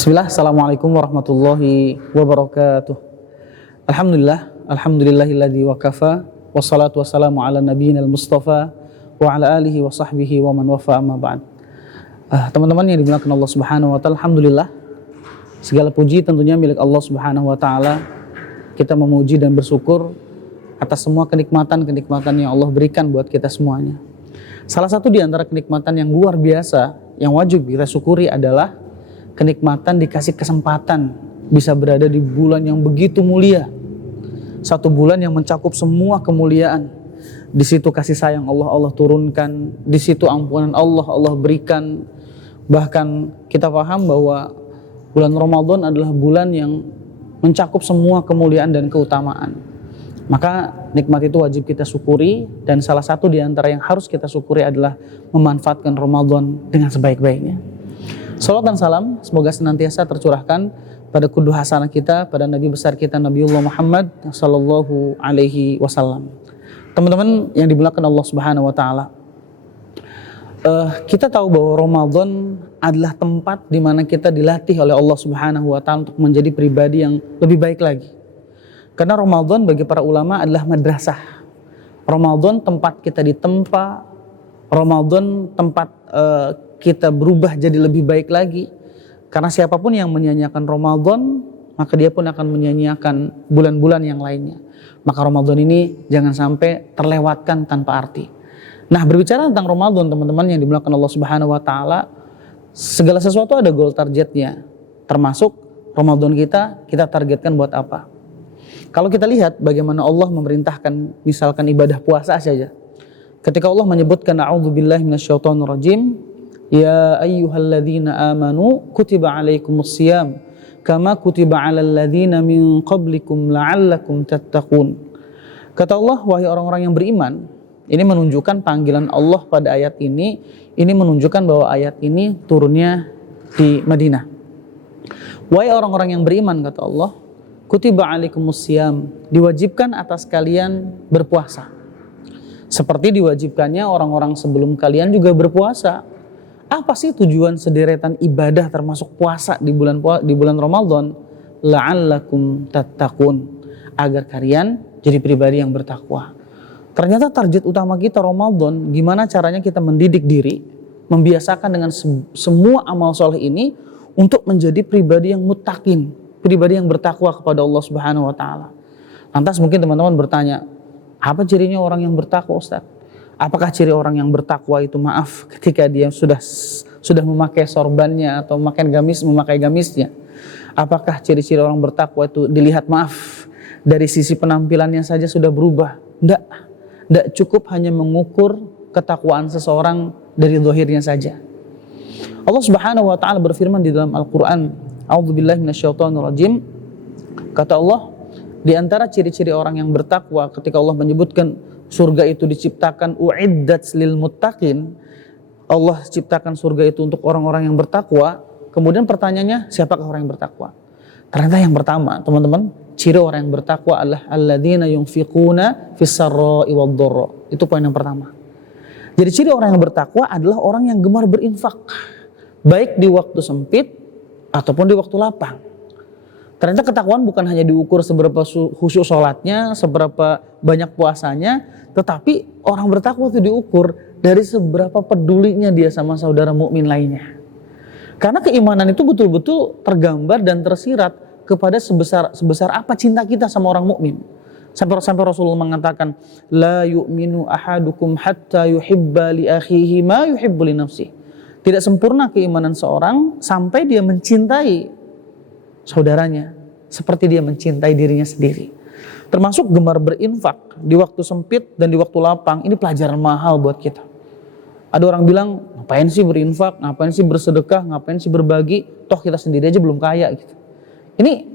Bismillah, Assalamualaikum warahmatullahi wabarakatuh. Alhamdulillahilladzi wakafa, wassalatu wassalamu ala nabiyyina al-mustafa, wa ala alihi wa sahbihi wa man wafa amma ba'd. Teman-teman yang dimuliakan Allah subhanahu wa ta'ala, alhamdulillah, segala puji tentunya milik Allah subhanahu wa ta'ala. Kita memuji dan bersyukur atas semua kenikmatan-kenikmatan yang Allah berikan buat kita semuanya. Salah satu di antara kenikmatan yang luar biasa, yang wajib kita syukuri adalah kenikmatan dikasih kesempatan bisa berada di bulan yang begitu mulia. Satu bulan yang mencakup semua kemuliaan. Di situ kasih sayang Allah turunkan, di situ ampunan Allah berikan. Bahkan kita paham bahwa bulan Ramadan adalah bulan yang mencakup semua kemuliaan dan keutamaan. Maka nikmat itu wajib kita syukuri, dan salah satu di antara yang harus kita syukuri adalah memanfaatkan Ramadan dengan sebaik-baiknya. Salawat dan salam semoga senantiasa tercurahkan pada qudwah hasanah kita, pada Nabi besar kita Nabiullah Muhammad sallallahu alaihi wasallam. Teman-teman yang dimuliakan Allah Subhanahu wa taala, kita tahu bahwa Ramadan adalah tempat di mana kita dilatih oleh Allah Subhanahu wa taala untuk menjadi pribadi yang lebih baik lagi. Karena Ramadan bagi para ulama adalah madrasah. Ramadan tempat kita ditempa, Ramadan tempat kita berubah jadi lebih baik lagi. Karena siapapun yang menyanyiakan Ramadan, maka dia pun akan menyanyiakan bulan-bulan yang lainnya. Maka Ramadan ini jangan sampai terlewatkan tanpa arti. Nah, berbicara tentang Ramadan, teman-teman yang dimuliakan Allah Subhanahu wa taala, segala sesuatu ada goal targetnya. Termasuk Ramadan kita targetkan buat apa? Kalau kita lihat bagaimana Allah memerintahkan misalkan ibadah puasa saja. Ketika Allah menyebutkan a'udzubillahi minasyaitonirrajim, ya ayyuhalladzina amanu kutiba alaikumusiyam kama kutiba alal ladzina min qablikum la'allakum tattaqun. Kata Allah, wahai orang-orang yang beriman. Ini menunjukkan panggilan Allah pada ayat ini menunjukkan bahwa ayat ini turunnya di Madinah. Wahai orang-orang yang beriman, kata Allah, kutiba alaikumusiyam, diwajibkan atas kalian berpuasa. Seperti diwajibkannya orang-orang sebelum kalian juga berpuasa. Apa sih tujuan sederetan ibadah termasuk puasa di bulan Ramadan? La'allakum tattaqun, agar kalian jadi pribadi yang bertakwa. Ternyata target utama kita Ramadan, gimana caranya kita mendidik diri, membiasakan dengan semua amal soleh ini untuk menjadi pribadi yang muttaqin, pribadi yang bertakwa kepada Allah Subhanahu wa taala. Lantas mungkin teman-teman bertanya, apa cirinya orang yang bertakwa, Ustaz? Apakah ciri orang yang bertakwa itu ketika dia sudah memakai sorbannya atau memakai gamisnya? Apakah ciri-ciri orang bertakwa itu dilihat dari sisi penampilannya saja sudah berubah? Tidak cukup hanya mengukur ketakwaan seseorang dari zahirnya saja. Allah Subhanahu wa taala berfirman di dalam Al-Qur'an, a'udzubillahi minasyaitonirrajim. Kata Allah, di antara ciri-ciri orang yang bertakwa ketika Allah menyebutkan surga itu diciptakan uiddat lil muttaqin, Allah ciptakan surga itu untuk orang-orang yang bertakwa. Kemudian pertanyaannya, siapakah orang yang bertakwa? Ternyata yang pertama, teman-teman, ciri orang yang bertakwa adalah alladzina yunfiquna fis sarra'i wad dharra. Itu poin yang pertama. Jadi ciri orang yang bertakwa adalah orang yang gemar berinfak, baik di waktu sempit ataupun di waktu lapang. Ternyata ketakwaan bukan hanya diukur seberapa khusyuk sholatnya, seberapa banyak puasanya, tetapi orang bertakwa itu diukur dari seberapa pedulinya dia sama saudara mukmin lainnya. Karena keimanan itu betul-betul tergambar dan tersirat kepada sebesar apa cinta kita sama orang mukmin. Sampai Rasulullah mengatakan, la yu'minu ahadukum hatta yuhibba li akhihi ma yuhibbu li nafsihi. Tidak sempurna keimanan seorang sampai dia mencintai saudaranya seperti dia mencintai dirinya sendiri. Termasuk gemar berinfak di waktu sempit dan di waktu lapang. Ini pelajaran mahal buat kita. Ada orang bilang, ngapain sih berinfak, ngapain sih bersedekah, ngapain sih berbagi, toh kita sendiri aja belum kaya gitu. Ini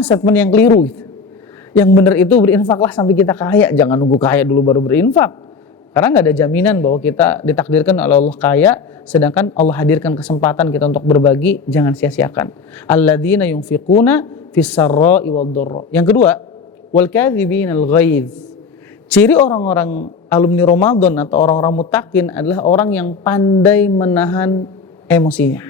statement yang keliru gitu. Yang benar itu berinfaklah sampai kita kaya, jangan nunggu kaya dulu baru berinfak. Karena nggak ada jaminan bahwa kita ditakdirkan oleh Allah kaya, sedangkan Allah hadirkan kesempatan kita untuk berbagi, jangan sia-siakan. Alladzina yunfiquna fis sarra'i wad dharra. Yang kedua, wal kadzibinal ghaidz. Ciri orang-orang alumni Ramadan atau orang-orang muttaqin adalah orang yang pandai menahan emosinya.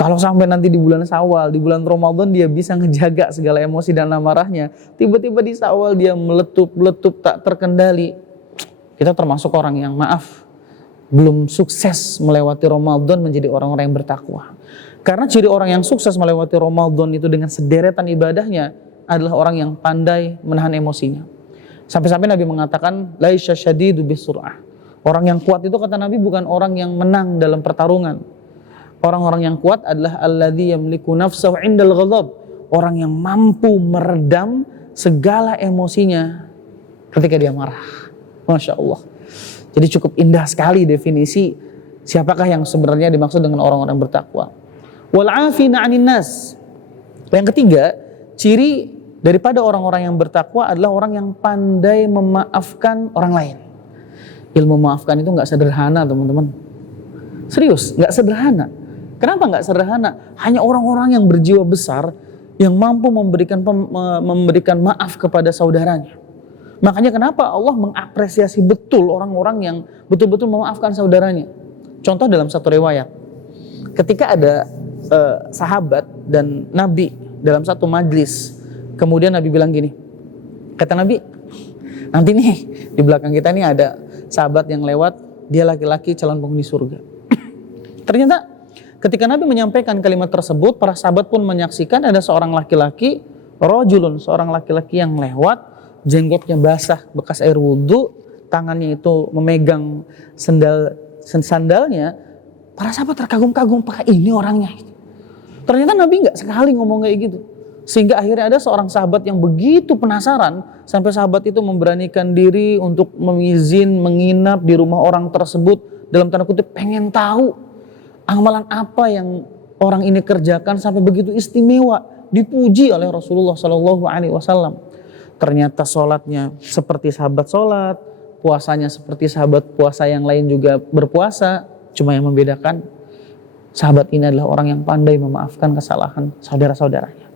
Kalau sampai nanti di bulan Syawal, di bulan Ramadan dia bisa ngejaga segala emosi dan amarahnya, tiba-tiba di Syawal dia meletup tak terkendali. Kita termasuk orang yang belum sukses melewati Ramadan menjadi orang-orang yang bertakwa. Karena ciri orang yang sukses melewati Ramadan itu dengan sederetan ibadahnya adalah orang yang pandai menahan emosinya. Sampai-sampai Nabi mengatakan, laisya syadidu bisur'ah. Orang yang kuat itu kata Nabi bukan orang yang menang dalam pertarungan. Orang-orang yang kuat adalah alladzi yamliku nafsahu 'indal ghadab. Orang yang mampu meredam segala emosinya ketika dia marah. Masya Allah. Jadi cukup indah sekali definisi siapakah yang sebenarnya dimaksud dengan orang-orang bertakwa. Wal 'afina 'anil nas. Yang ketiga, ciri daripada orang-orang yang bertakwa adalah orang yang pandai memaafkan orang lain. Ilmu memaafkan itu nggak sederhana, teman-teman. Serius, nggak sederhana. Kenapa nggak sederhana? Hanya orang-orang yang berjiwa besar yang mampu memberikan maaf kepada saudaranya. Makanya kenapa Allah mengapresiasi betul orang-orang yang betul-betul memaafkan saudaranya. Contoh dalam satu riwayat, ketika ada sahabat dan Nabi dalam satu majlis, kemudian Nabi bilang gini, kata Nabi, nanti nih di belakang kita nih ada sahabat yang lewat, dia laki-laki calon penghuni surga. Ternyata ketika Nabi menyampaikan kalimat tersebut, para sahabat pun menyaksikan ada seorang laki-laki, rajulun, seorang laki-laki yang lewat, jenggotnya basah bekas air wudhu, tangannya itu memegang sandalnya. Para sahabat terkagum-kagum, apakah ini orangnya? Ternyata Nabi nggak sekali ngomong kayak gitu. Sehingga akhirnya ada seorang sahabat yang begitu penasaran, sampai sahabat itu memberanikan diri untuk menginap di rumah orang tersebut, dalam tanda kutip pengen tahu amalan apa yang orang ini kerjakan sampai begitu istimewa, dipuji oleh Rasulullah SAW. Ternyata sholatnya seperti sahabat sholat, puasanya seperti sahabat puasa yang lain juga berpuasa. Cuma yang membedakan, sahabat ini adalah orang yang pandai memaafkan kesalahan saudara-saudaranya.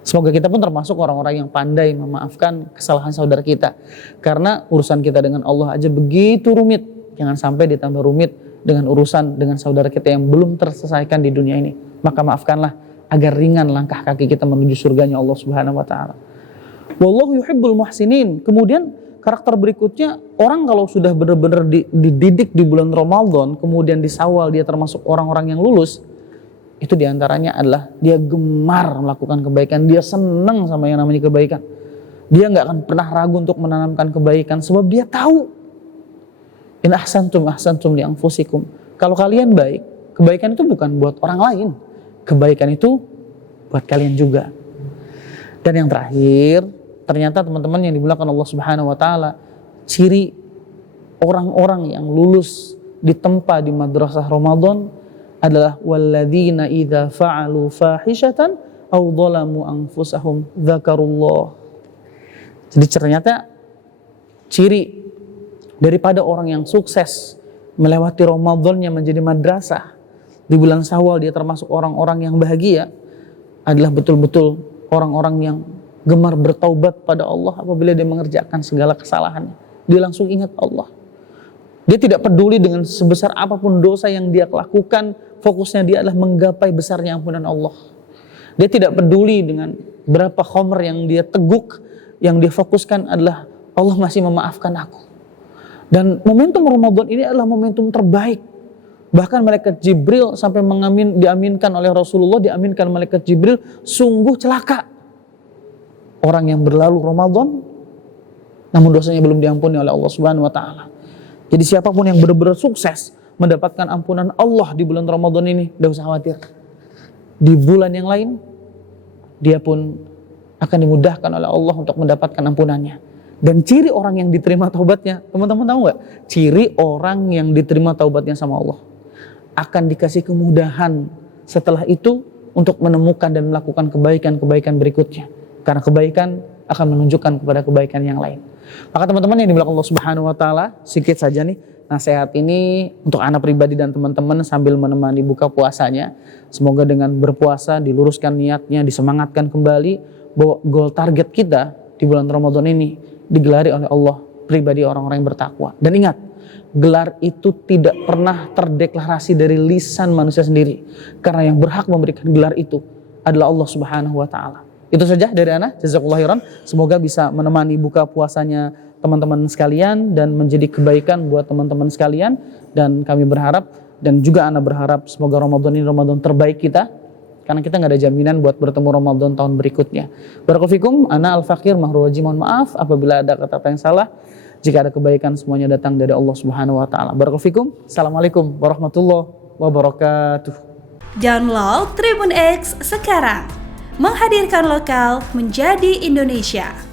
Semoga kita pun termasuk orang-orang yang pandai memaafkan kesalahan saudara kita. Karena urusan kita dengan Allah aja begitu rumit, jangan sampai ditambah rumit dengan urusan dengan saudara kita yang belum terselesaikan di dunia ini. Maka maafkanlah agar ringan langkah kaki kita menuju surganya Allah Subhanahu wa taala. Wallahu yuhibbul muhsinin. Kemudian karakter berikutnya, orang kalau sudah benar-benar dididik di bulan Ramadan, kemudian di Syawal dia termasuk orang-orang yang lulus, itu diantaranya adalah dia gemar melakukan kebaikan, dia senang sama yang namanya kebaikan. Dia nggak akan pernah ragu untuk menanamkan kebaikan sebab dia tahu in ahsantum li anfusikum. Kalau kalian baik, kebaikan itu bukan buat orang lain. Kebaikan itu buat kalian juga. Dan yang terakhir, ternyata teman-teman yang dimuliakan Allah Subhanahu wa taala, ciri orang-orang yang lulus ditempa di madrasah Ramadan adalah walladzina idza fa'alu fahishatan aw dhalamu anfusahum dzakarullah. Jadi ternyata ciri daripada orang yang sukses melewati Ramadannya menjadi madrasah, di bulan Syawal dia termasuk orang-orang yang bahagia, adalah betul-betul orang-orang yang gemar bertaubat pada Allah apabila dia mengerjakan segala kesalahannya. Dia langsung ingat Allah. Dia tidak peduli dengan sebesar apapun dosa yang dia lakukan, fokusnya dia adalah menggapai besarnya ampunan Allah. Dia tidak peduli dengan berapa khomer yang dia teguk, yang dia fokuskan adalah Allah masih memaafkan aku. Dan momentum Ramadan ini adalah momentum terbaik. Bahkan malaikat Jibril sampai diaminkan oleh Rasulullah, diaminkan malaikat Jibril, sungguh celaka orang yang berlalu Ramadan namun dosanya belum diampuni oleh Allah Subhanahu wa taala. Jadi siapapun yang benar-benar sukses mendapatkan ampunan Allah di bulan Ramadan ini, tidak usah khawatir. Di bulan yang lain dia pun akan dimudahkan oleh Allah untuk mendapatkan ampunannya. Dan ciri orang yang diterima taubatnya, teman-teman tahu nggak? Ciri orang yang diterima taubatnya sama Allah akan dikasih kemudahan setelah itu untuk menemukan dan melakukan kebaikan-kebaikan berikutnya. Karena kebaikan akan menunjukkan kepada kebaikan yang lain. Maka teman-teman yang dimuliakan Allah Subhanahu wa taala, sedikit saja nih nasihat ini untuk anak pribadi dan teman-teman sambil menemani buka puasanya. Semoga dengan berpuasa diluruskan niatnya, disemangatkan kembali bahwa goal target kita di bulan Ramadan ini digelari oleh Allah pribadi orang-orang yang bertakwa. Dan ingat, gelar itu tidak pernah terdeklarasi dari lisan manusia sendiri, karena yang berhak memberikan gelar itu adalah Allah Subhanahu wa taala. Itu saja dari ana, jazakallahu khairan. Semoga bisa menemani buka puasanya teman-teman sekalian dan menjadi kebaikan buat teman-teman sekalian, dan kami berharap dan juga ana berharap semoga Ramadan ini Ramadan terbaik kita, karena kita nggak ada jaminan buat bertemu Ramadan tahun berikutnya. Barakallahu fikum, ana Al-Fakir Mahrul Waji, mohon maaf apabila ada kata-kata yang salah. Jika ada kebaikan semuanya datang dari Allah Subhanahu wa taala. Barakallahu fikum. Assalamualaikum warahmatullahi wabarakatuh. Download Tribun X sekarang. Menghadirkan lokal menjadi Indonesia.